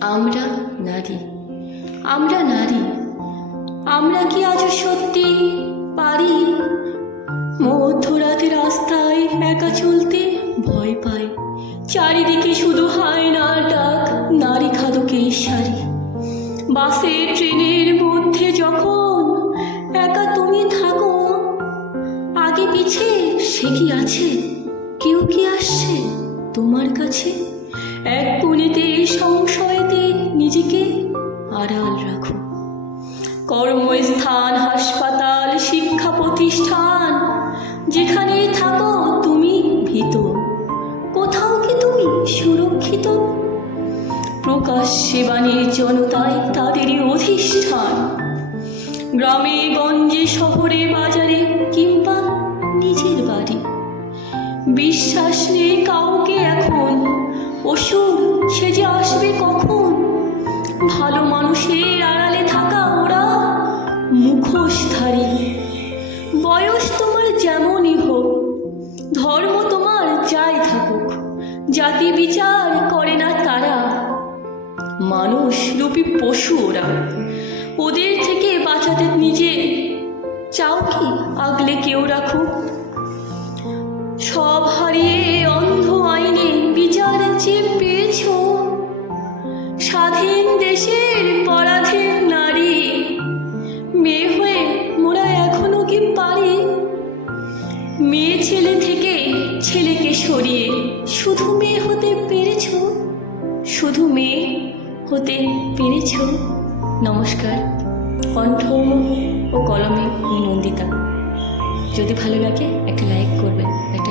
আমরা নারী, আমরা নারী, আমরা কি আজ সত্যি পারি মধ্যরাতে রাস্তায় একা চলতে ভয় পাই। চারিদিকে শুধু হায়নার ডাক, নারী খাদকের সারি। বাসে ট্রেনের মধ্যে যখন একা তুমি থাকো, আগে পিছে সে কি আছে, কেউ কি আসছে তোমার কাছে? এক কোণেতে সংশয়তে নিজেকে আড়াল রাখো। কর্মস্থান, হাসপাতাল, শিক্ষা প্রতিষ্ঠান, যেখানেই থাকো তুমি ভীত। কোথাও কি তুমি সুরক্ষিত? প্রকাশ্যে বাণীর জনতায় তাদেরই অধিষ্ঠান। গ্রামে গঞ্জে শহরে বাজারে কিংবা নিজের বাড়ি, বিশ্বাস নেই কাউকে এখন, অসুর সেজে আসবে কখন। ভালো মানুষের আড়ালে থাকা ওরা মুখোশধারী। বয়স তোমার যেমনই হোক, ধর্ম তোমার যাই থাকুক, জাতি বিচার করে না তারা। মানুষ রূপী পশু ওরা, ওদের থেকে বাঁচাতে নিজে চাও কি আগলে কেউ রাখুক? সব হারিয়ে অন্ধ আইনে বিচার চেয়ে পেয়েছ, স্বাধীন দেশের পরাধীন নারী। মেয়ে হয়ে মোরা এখনো কি পারি মেয়ে ছেলে থেকে ছেলেকে সরিয়ে শুধু মেয়ে হতে পেরেছ, শুধু মেয়ে হতে পেরেছ। নমস্কার। কণ্ঠ ও কলমে নন্দিতা। যদি ভালো লাগে একটা লাইক করবেন, একটা